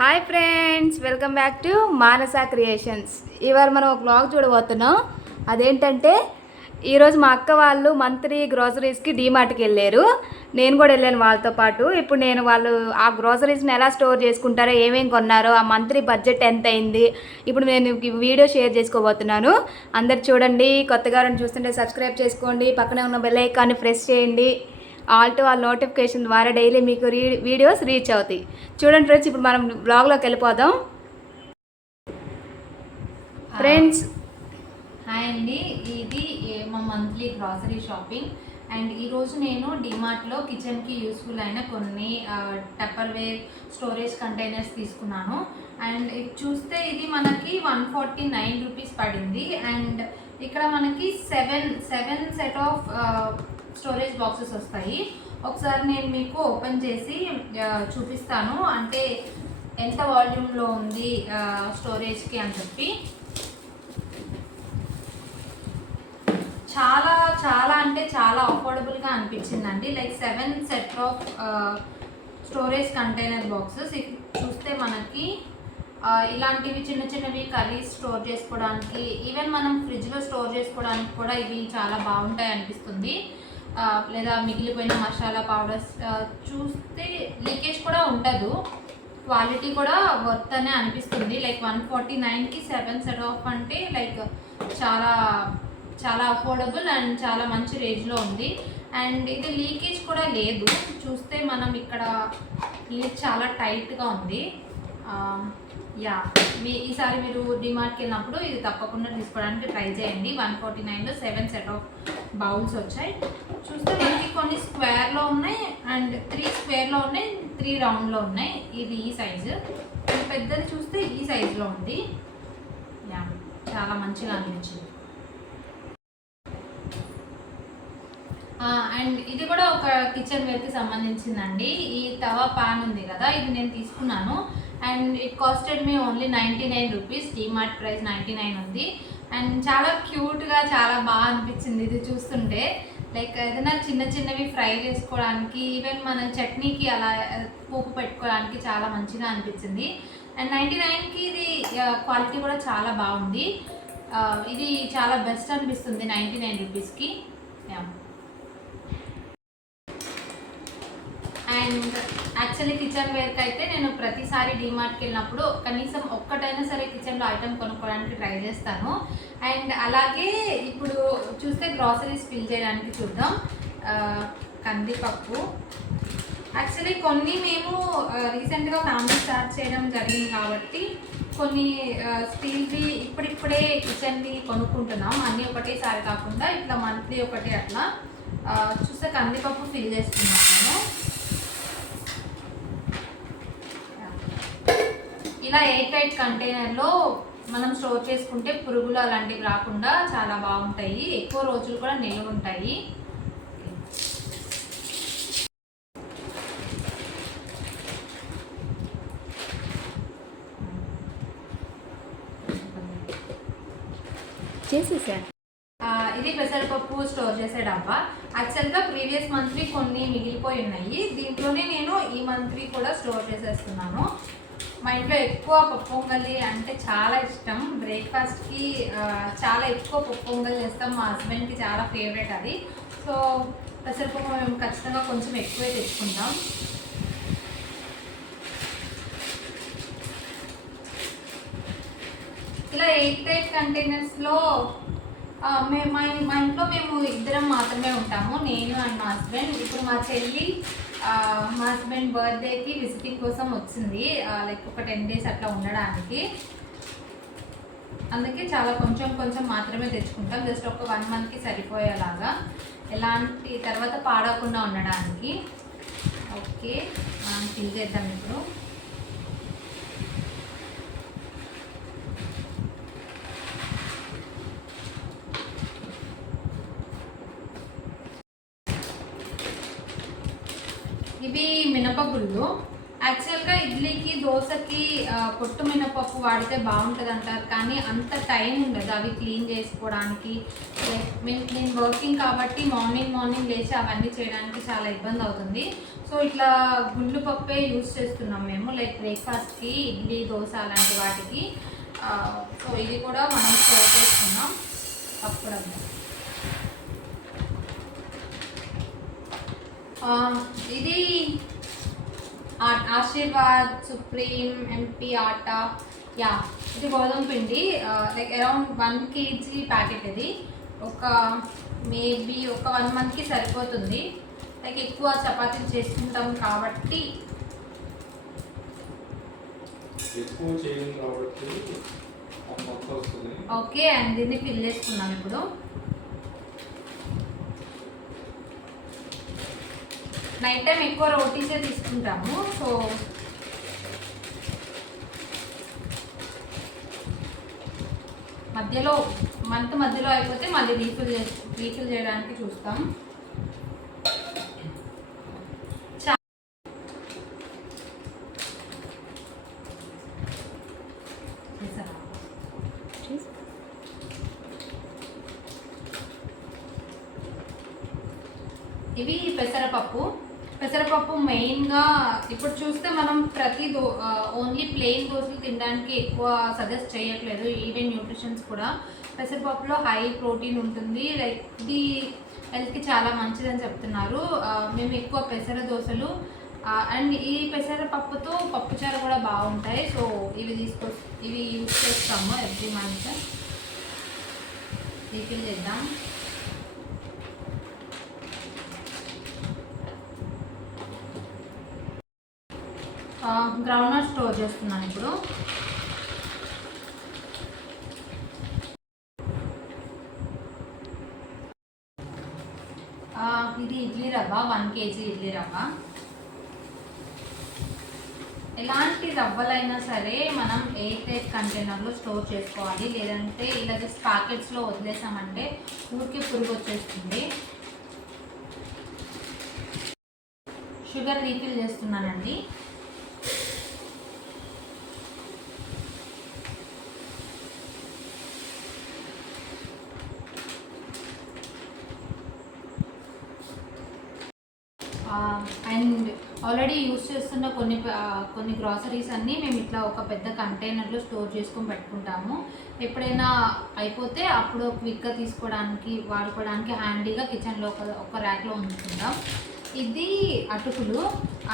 Hi friends welcome back to Manasa creations ఇవాళ మనం ఒక బ్లాగ్ చూడబోతున్నాం. అదేంటంటే ఈరోజు మా అక్క వాళ్ళు మంత్లీ గ్రోసరీస్కి డీమార్ట్కి వెళ్ళారు. నేను కూడా వెళ్ళాను వాళ్ళతో పాటు. ఇప్పుడు నేను వాళ్ళు ఆ గ్రోసరీస్ని ఎలా స్టోర్ చేసుకుంటారో ఏమేమి కొన్నారో ఆ మంత్లీ బడ్జెట్ ఎంత అయింది ఇప్పుడు నేను వీడియో షేర్ చేసుకోబోతున్నాను. అందరు చూడండి కొత్తగా చూస్తుంటే సబ్స్క్రైబ్ చేసుకోండి. పక్కనే ఉన్న బెల్ ఐకాన్ని ప్రెస్ చేయండి. ఆల్ టు ఆల్ నోటిఫికేషన్ ద్వారా డైలీ మీకు రీ వీడియోస్ రీచ్ అవుతాయి. చూడండి ఫ్రెండ్స్ ఇప్పుడు మనం బ్లాగ్లోకి వెళ్ళిపోదాం. ఫ్రెండ్స్. హాయ్ అండి. ఇది ఏ- మా మంత్లీ గ్రాసరీ షాపింగ్. అండ్ ఈరోజు నేను డిమార్ట్లో కిచెన్కి యూస్ఫుల్ అయిన కొన్ని టెప్పర్వేర్ స్టోరేజ్ కంటైనర్స్ తీసుకున్నాను. అండ్ చూస్తే ఇది మనకి వన్ ఫార్టీ నైన్ రూపీస్ పడింది. అండ్ ఇక్కడ మనకి seven seven set of storage boxes వస్తాయి. ఒకసారి నేను మీకు ఓపెన్ చేసి చూపిస్తాను. అంటే ఎంత వాల్యూమ్లో ఉంది స్టోరేజ్కి అని చెప్పి. చాలా చాలా అంటే చాలా అఫోర్డబుల్గా అనిపించిందండి. Like seven set of storage container boxes. చూస్తే మనకి ఇలాంటివి చిన్న చిన్నవి కర్రీస్ స్టోర్ చేసుకోవడానికి ఈవెన్ మనం ఫ్రిడ్జ్లో స్టోర్ చేసుకోవడానికి కూడా ఇవి చాలా బాగుంటాయి అనిపిస్తుంది. లేదా మిగిలిపోయిన మసాలా పౌడర్స్ చూస్తే లీకేజ్ కూడా ఉండదు క్వాలిటీ కూడా వర్త్ అనే అనిపిస్తుంది. లైక్ వన్ ఫార్టీ నైన్కి సెవెన్ సెట్ ఆఫ్ అంటే లైక్ చాలా చాలా అఫోర్డబుల్ అండ్ చాలా మంచి రేంజ్లో ఉంది. అండ్ ఇది లీకేజ్ కూడా లేదు. చూస్తే మనం ఇక్కడ లీక్ చాలా టైట్గా ఉంది. యా. మీ ఈసారి మీరు డిమార్ట్కి వెళ్ళినప్పుడు ఇది తప్పకుండా తీసుకోవడానికి ట్రై చేయండి. వన్ ఫార్టీ నైన్లో సెవెన్ సెట్ ఆఫ్ బౌల్స్ వచ్చాయి. చూస్తే మనకి కొన్ని స్క్వేర్లో ఉన్నాయి అండ్ త్రీ స్క్వేర్లో ఉన్నాయి త్రీ రౌండ్లో ఉన్నాయి. ఇది ఈ సైజు. పెద్దది చూస్తే ఈ సైజులో ఉంది. యా చాలా మంచిగా అనిపించింది. అండ్ ఇది కూడా ఒక కిచెన్ వేర్కి సంబంధించిందండి. ఈ తవా పాన్ ఉంది కదా ఇది నేను తీసుకున్నాను. And it costed me only ninety nine rupees DMart price ninety nine ఉంది. అండ్ చాలా క్యూట్గా చాలా బాగా అనిపించింది ఇది చూస్తుంటే. లైక్ ఏదైనా చిన్న చిన్నవి ఫ్రై చేసుకోవడానికి ఈవెన్ మన చట్నీకి అలా పోపు పెట్టుకోవడానికి చాలా మంచిగా అనిపించింది. అండ్ నైంటీ నైన్కి ఇది క్వాలిటీ కూడా చాలా బాగుంది. ఇది చాలా బెస్ట్ అనిపిస్తుంది నైంటీ నైన్ రూపీస్కి యా అండ్ యాక్చువల్లీ కిచెన్ వేర్కి అయితే నేను ప్రతిసారి డీమార్ట్కి వెళ్ళినప్పుడు కనీసం ఒక్కటైనా సరే కిచెన్లో ఐటమ్ కొనుక్కోవడానికి ట్రై చేస్తాను. అండ్ అలాగే ఇప్పుడు చూస్తే గ్రాసరీస్ ఫిల్ చేయడానికి చూద్దాం. కందిపప్పు. యాక్చువల్లీ కొన్ని మేము రీసెంట్గా ఫ్యామిలీ స్టార్ట్ చేయడం జరిగింది కాబట్టి కొన్ని స్టీల్వి ఇప్పుడిప్పుడే కిచెన్వి కొనుక్కుంటున్నాం. అన్నీ ఒకటేసారి కాకుండా ఇట్లా మంత్లీ ఒకటి అట్లా చూస్తే కందిపప్పు ఫిల్ చేస్తున్నాము ఇలా ఎయిట్ ఎయిట్ కంటైనర్లో మనం స్టోర్ చేసుకుంటే పురుగులు అలాంటివి రాకుండా చాలా బాగుంటాయి. ఎక్కువ రోజులు కూడా నిల్వ ఉంటాయి. చేసేసా ఇది పెసరపప్పు స్టోర్ చేసే డబ్బా. యాక్చువల్గా ప్రీవియస్ మంత్లీ కొన్ని మిగిలిపోయి ఉన్నాయి. దీంట్లోనే నేను ఈ మంత్లీ కూడా స్టోర్ చేసేస్తున్నాను. మా ఇంట్లో ఎక్కువ పప్పు పొంగలి అంటే చాలా ఇష్టం. బ్రేక్ఫాస్ట్కి చాలా ఎక్కువ పప్పు పొంగల్ చేస్తాం. మా హస్బెండ్కి చాలా ఫేవరెట్ అది. సో పెసరపప్పు మేము ఖచ్చితంగా కొంచెం ఎక్కువే తెచ్చుకుంటాం. ఇలా ఎయిట్ ఎయిట్ కంటైనర్స్లో మేము మా మా ఇంట్లో మేము ఇద్దరం మాత్రమే ఉంటాము. నేను అండ్ మా హస్బెండ్. ఇప్పుడు మా చెల్లి మా హస్బెండ్ బర్త్డేకి విజిటింగ్ కోసం వచ్చింది. లైక్ ఒక టెన్ డేస్ అట్లా ఉండడానికి. అందుకే చాలా కొంచెం కొంచెం మాత్రమే తెచ్చుకుంటాం. జస్ట్ ఒక వన్ మంత్కి సరిపోయేలాగా. ఎలాంటి తర్వాత పాడకుండా ఉండడానికి. ఓకే మనం ఫిల్ చేద్దాం ఇప్పుడు. ఇవి మినపగుళ్ళు. యాక్చువల్గా ఇడ్లీకి దోశకి పొట్టు మినపప్పు వాడితే బాగుంటుంది అంటారు కానీ అంత టైం ఉండదు అవి క్లీన్ చేసుకోవడానికి. మేము నేను వర్కింగ్ కాబట్టి మార్నింగ్ మార్నింగ్ లేచి అవన్నీ చేయడానికి చాలా ఇబ్బంది అవుతుంది. సో ఇట్లా గుండు పప్పే యూస్ చేస్తున్నాం మేము. లైక్ బ్రేక్ఫాస్ట్కి ఇడ్లీ దోశ అలాంటి వాటికి. సో ఇది కూడా మనం స్టోర్ చేసుకున్నాం. అప్పుడప్పుడు. ఇది ఆ- Aashirvaad supreme MP atta yeah ఇది గోధుమ పిండి. Like around one kg packet ఇది. ఒక మేబీ ఒక వన్ మంత్కి సరిపోతుంది. లైక్ ఎక్కువ చపాతీలు చేసుకుంటాం కాబట్టి. ఓకే అండ్ దీన్ని ఫిల్ చేసుకున్నాం ఇప్పుడు. నైట్ టైం ఎక్కువ రోటీసే తీసుకుంటాము సో మధ్యలో మంత్ మధ్యలో అయిపోతే మళ్ళీ రీఫిల్ చే రీఫిల్ చేయడానికి చూస్తాం చా- చేసారా? ఇవి పెసరపప్పు పెసరపప్పు మెయిన్గా ఇప్పుడు చూస్తే మనం ప్రతి దో ఓన్లీ ప్లెయిన్ దోశలు తినడానికి ఎక్కువ సజెస్ట్ చేయట్లేదు. ఈవెన్ న్యూట్రిషన్స్ కూడా. పెసరపప్పులో హై ప్రోటీన్ ఉంటుంది. లైక్ ఇది హెల్త్కి చాలా మంచిదని చెప్తున్నారు. మేము ఎక్కువ పెసర దోశలు అండ్ ఈ పెసరపప్పుతో పప్పుచారు కూడా బాగుంటాయి. సో ఇవి తీసుకొ ఇవి యూజ్ చేస్తాము ఎవ్రీ మంత్ రీఫిల్ చేద్దాం. గ్రౌండ్ నట్ స్టోర్ చేస్తున్నాను ఇప్పుడు. ఇది ఇడ్లీ రవ్వ వన్ కేజీ ఇడ్లీ రవ్వ. ఎలాంటి రవ్వలైనా సరే మనం ఎయిర్ టైట్ కంటైనర్లో స్టోర్ చేసుకోవాలి లేదంటే ఇలా జస్ట్ ప్యాకెట్స్లో వదిలేసామంటే ఊరికే పురుగు వచ్చేస్తుంది. షుగర్ రీఫిల్ చేస్తున్నానండి అండ్ ఆల్రెడీ యూస్ చేస్తున్న కొన్ని కొన్ని గ్రాసరీస్ అన్నీ మేము ఇట్లా ఒక పెద్ద కంటైనర్లో స్టోర్ చేసుకొని పెట్టుకుంటాము. ఎప్పుడైనా అయిపోతే అప్పుడు క్విక్గా తీసుకోవడానికి వాడుకోవడానికి హ్యాండీగా కిచెన్లో ఒక ఒక ర్యాక్లో ఉంచుకుంటాం. ఇది అటుకులు.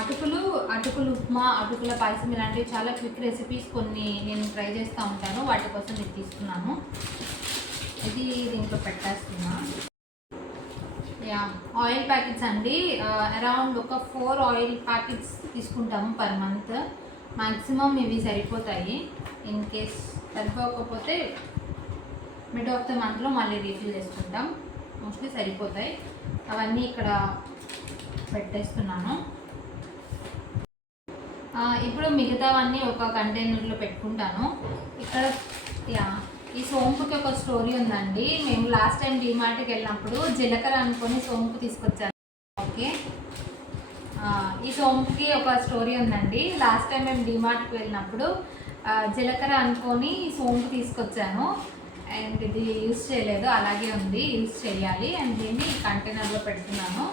అటుకులు అటుకులు ఉప్మా అటుకుల పాయసం ఇలాంటివి చాలా క్విక్ రెసిపీస్ కొన్ని నేను ట్రై చేస్తూ ఉంటాను. వాటి కోసం ఇది తీసుకున్నాను. ఇది దీంట్లో పెట్టేస్తున్నాను ఆయిల్ ప్యాకెట్స్ అండి. అరౌండ్ ఒక ఫోర్ ఆయిల్ ప్యాకెట్స్ తీసుకుంటాము పర్ మంత్. మ్యాక్సిమం ఇవి సరిపోతాయి. ఇన్ కేస్ సరిపోకపోతే మిడ్ ఆఫ్ ద మంత్లో మళ్ళీ రీఫిల్ చేసుకుంటాం. మోస్ట్లీ సరిపోతాయి. అవన్నీ ఇక్కడ పెట్టేస్తున్నాను. ఇప్పుడు మిగతావన్నీ ఒక కంటైనర్లో పెట్టుకుంటాను. ఇక్కడ యా. ఈ సోంపుకి ఒక స్టోరీ ఉందండి. మేము లాస్ట్ టైం డిమార్ట్కి వెళ్ళినప్పుడు జీలకర్ర అనుకొని సోంపు తీసుకొచ్చాను. ఓకే. ఈ సోంపుకి ఒక స్టోరీ ఉందండి. లాస్ట్ టైం మేము డిమార్ట్కి వెళ్ళినప్పుడు జీలకర్ర అనుకొని సోంపు తీసుకొచ్చాను. అండ్ ఇది యూస్ చేయలేదు. అలాగే ఉంది. యూస్ చేయాలి. అండ్ దీన్ని కంటైనర్లో పెడుతున్నాను.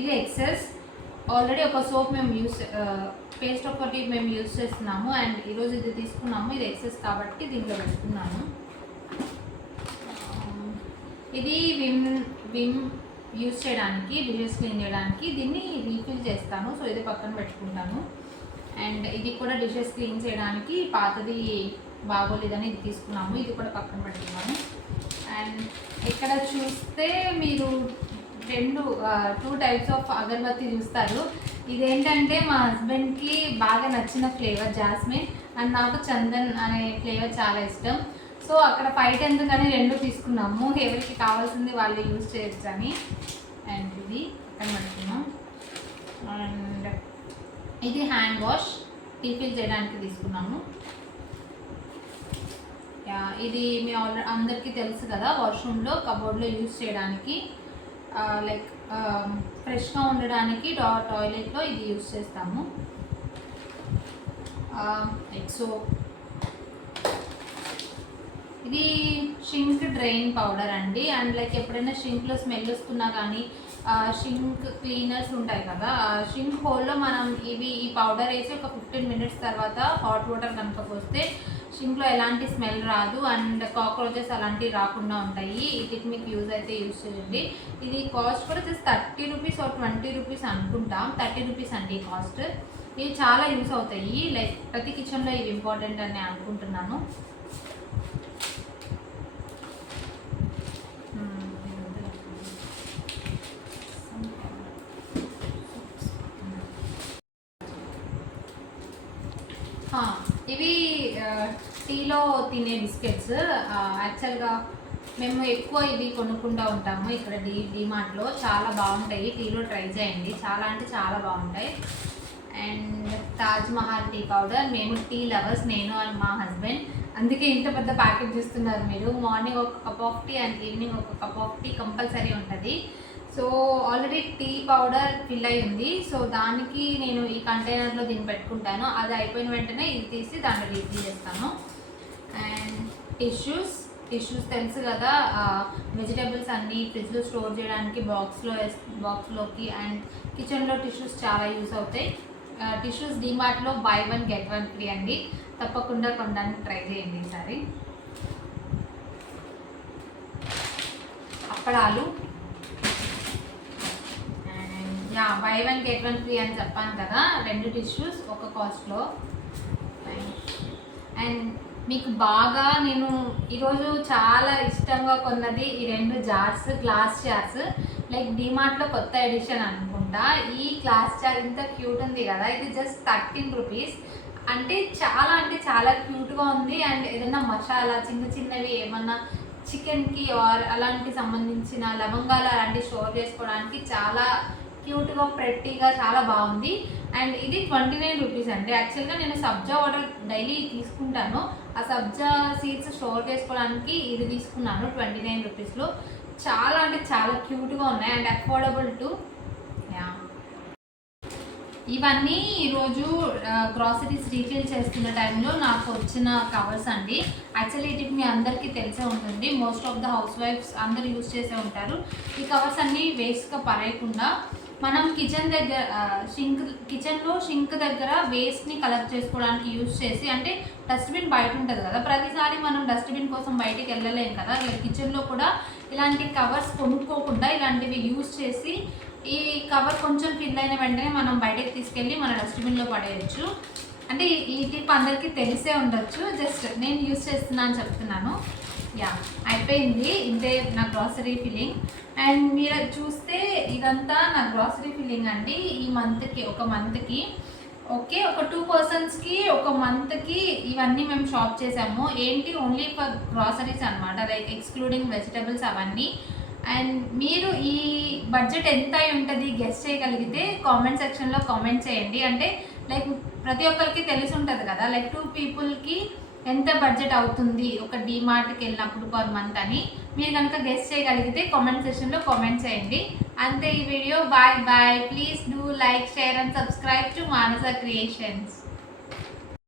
ఇది ఎక్సెస్. ఆల్రెడీ ఒక సోప్ మేము యూస్ పేస్ట్ ఒకటి మేము యూస్ చేస్తున్నాము అండ్ ఈరోజు ఇది తీసుకున్నాము ఇది ఎక్సెస్ కాబట్టి దీంట్లో పెడుతున్నాను ఇది విమ్ విమ్ యూస్ చేయడానికి డిషెస్ క్లీన్ చేయడానికి దీన్ని రీఫిల్ చేస్తాను సో ఇది పక్కన పెట్టుకుంటాను. అండ్ ఇది కూడా డిషెస్ క్లీన్ చేయడానికి పాతది బాగోలేదని ఇది తీసుకున్నాము ఇది కూడా పక్కన పెట్టుకున్నాను అండ్ ఇక్కడ చూస్తే మీరు రెండు టూ టైప్స్ ఆఫ్ అగరబత్తి చూస్తారు. ఇదేంటంటే మా హస్బెండ్కి బాగా నచ్చిన ఫ్లేవర్ జాస్మిన్ అండ్ నాకు చందన్ అనే ఫ్లేవర్ చాలా ఇష్టం. సో అక్కడ ఫైట్ ఎందుకని రెండు తీసుకున్నాము. ఎవరికి కావాల్సింది వాళ్ళు యూజ్ చేయొచ్చు అని. అండ్ ఇది అక్కడ పెట్టుకున్నాం అండ్ ఇది హ్యాండ్ వాష్. రీఫిల్ చేయడానికి తీసుకున్నాము. యా, ఇది మీ ఆల్రెడీ అందరికీ తెలుసు కదా వాష్రూమ్లో కబోర్డ్లో యూజ్ చేయడానికి. లైక్ ఫ్రెష్గా ఉండడానికి డా టాయిలెట్లో ఇది యూస్ చేస్తాము. ఎక్సో ఇది షింక్ డ్రైన్ పౌడర్ అండి. అండ్ లైక్ ఎప్పుడైనా షింక్లో స్మెల్ వస్తున్నా కానీ షింక్ క్లీనర్స్ ఉంటాయి కదా షింక్ హోల్లో మనం ఇవి ఈ పౌడర్ వేసి ఒక ఫిఫ్టీన్ మినిట్స్ తర్వాత హాట్ వాటర్ కనుక పోస్తే షింక్లో ఎలాంటి స్మెల్ రాదు అండ్ కాక్రోచెస్ అలాంటివి రాకుండా ఉంటాయి. వీటికి మీకు యూజ్ అయితే యూజ్ చేయండి. ఇది కాస్ట్ కూడా just thirty rupees or twenty rupees అనుకుంటాం. థర్టీ రూపీస్ అండి కాస్ట్. ఇవి చాలా యూస్ అవుతాయి. లైక్ ప్రతి కిచెన్లో ఇవి ఇంపార్టెంట్ అని అనుకుంటున్నాను Hmm, ఇది వద్దులే. ఆ, ఇవి ఆ, టీలో తినే బిస్కెట్స్ యాక్చువల్గా మేము ఎక్కువ ఇవి కొనుక్కుంటూ ఉంటాము ఇక్కడ డీ డీమార్ట్లో. చాలా బాగుంటాయి. టీలో ట్రై చేయండి. చాలా అంటే చాలా బాగుంటాయి. And Taj Mahal tea powder. మేము టీ లవర్స్ నేను అండ్ మా హస్బెండ్. అందుకే ఇంత పెద్ద ప్యాకెట్ చూస్తున్నారు మీరు. మార్నింగ్ ఒక cup of tea and evening ఒక కప్ ఆఫ్ టీ కంపల్సరీ ఉంటుంది. So already tea powder fill అయి ఉంది సో దానికి నేను ఈ కంటైనర్లో దీన్ని పెట్టుకుంటాను. అది అయిపోయిన వెంటనే ఇది తీసి దాంట్లో రీఫిల్ చేస్తాను. అండ్ టిష్యూస్ టిష్యూస్ తెలుసు కదా వెజిటేబుల్స్ అన్నీ ఫ్రిడ్జ్లో స్టోర్ చేయడానికి బాక్స్లో బాక్స్లోకి అండ్ కిచెన్లో టిష్యూస్ చాలా యూస్ అవుతాయి. Tissues డిమార్ట్లో buy one get one free అండి. తప్పకుండా కొనడానికి ట్రై చేయండి ఈసారి. అప్పడాలు and yeah buy one get one free అని చెప్పాను కదా రెండు టిష్యూస్ ఒక కాస్ట్లో అండ్ మీకు బాగా నేను ఈరోజు చాలా ఇష్టంగా కొన్నది ఈ రెండు జార్స్ గ్లాస్ జార్స్ లైక్ డిమార్ట్లో కొత్త ఎడిషన్ అనుకుంటా. ఈ గ్లాస్ జార్ ఇంత క్యూట్ ఉంది కదా ఇది జస్ట్ థర్టీన్ రూపీస్ అంటే చాలా అంటే చాలా క్యూట్గా ఉంది. అండ్ ఏదైనా మసాలా చిన్న చిన్నవి ఏమన్నా చికెన్కి ఆర్ అలాంటి సంబంధించిన లవంగాలు అలాంటివి స్టోర్ చేసుకోవడానికి చాలా క్యూట్గా ప్రెట్టీగా చాలా బాగుంది. అండ్ ఇది ట్వంటీ నైన్ రూపీస్ అండి. యాక్చువల్గా నేను సబ్జా వాటర్ డైలీ తీసుకుంటాను. ఆ సబ్జా సీడ్స్ స్టోర్ చేసుకోవడానికి ఇది తీసుకున్నాను ట్వంటీ నైన్ రూపీస్లో. చాలా అంటే చాలా క్యూట్గా ఉన్నాయి అండ్ అఫోర్డబుల్ టు యా. ఇవన్నీ ఈరోజు గ్రాసరీస్ రీఫిల్ చేస్తున్న టైంలో నాకు వచ్చిన కవర్స్ అండి. యాక్చువల్లీ ఇది మీ అందరికీ తెలిసే ఉంటుంది. మోస్ట్ ఆఫ్ ద హౌస్ వైఫ్స్ అందరు యూస్ చేసే ఉంటారు. ఈ కవర్స్ అన్నీ వేస్ట్గా పరేయకుండా మనం కిచెన్ దగ్గర షింక్ కిచెన్లో షింక్ దగ్గర వేస్ట్ని కలెక్ట్ చేసుకోవడానికి యూజ్ చేసి అంటే డస్ట్బిన్ బయట ఉంటుంది కదా ప్రతిసారి మనం డస్ట్బిన్ కోసం బయటికి వెళ్ళలేం కదా కిచెన్లో కూడా ఇలాంటి కవర్స్ కొనుక్కోకుండా ఇలాంటివి యూజ్ చేసి ఈ కవర్ కొంచెం ఫిల్ అయిన వెంటనే మనం బయటకి తీసుకెళ్ళి మన డస్ట్బిన్లో పడేయచ్చు. అంటే ఈ- టిప్ అందరికీ తెలిసే ఉండొచ్చు. జస్ట్ నేను యూస్ చేస్తున్నా అని చెప్తున్నాను. యా అయిపోయింది. ఇంతే నా గ్రాసరీ ఫిల్లింగ్ అండ్ మీరు చూస్తే ఇదంతా నా గ్రాసరీ ఫిల్లింగ్ అండి. ఈ మంత్కి ఒక మంత్కి ఓకే ఒక టూ పర్సన్స్కి ఒక మంత్కి ఇవన్నీ మేము షాప్ చేసాము. ఏంటి? ఓన్లీ ఫర్ గ్రాసరీస్ అనమాట లైక్ ఎక్స్క్లూడింగ్ వెజిటబుల్స్ అవన్నీ. అండ్ మీరు ఈ బడ్జెట్ ఎంత అయి ఉంటుంది గెస్ట్ చేయగలిగితే కామెంట్ సెక్షన్లో కామెంట్ చేయండి. అంటే లైక్ ప్రతి ఒక్కరికి తెలిసి ఉంటుంది కదా. లైక్ టూ పీపుల్కి ఎంత బడ్జెట్ అవుతుంది ఒక డీమార్ట్కి వెళ్ళినప్పుడు పర్ మంత్ అని మీరు కనుక గెస్ట్ చేయగలిగితే కామెంట్ సెషన్లో కామెంట్ చేయండి. అంతే ఈ video bye bye please do like share and subscribe to Manasa creations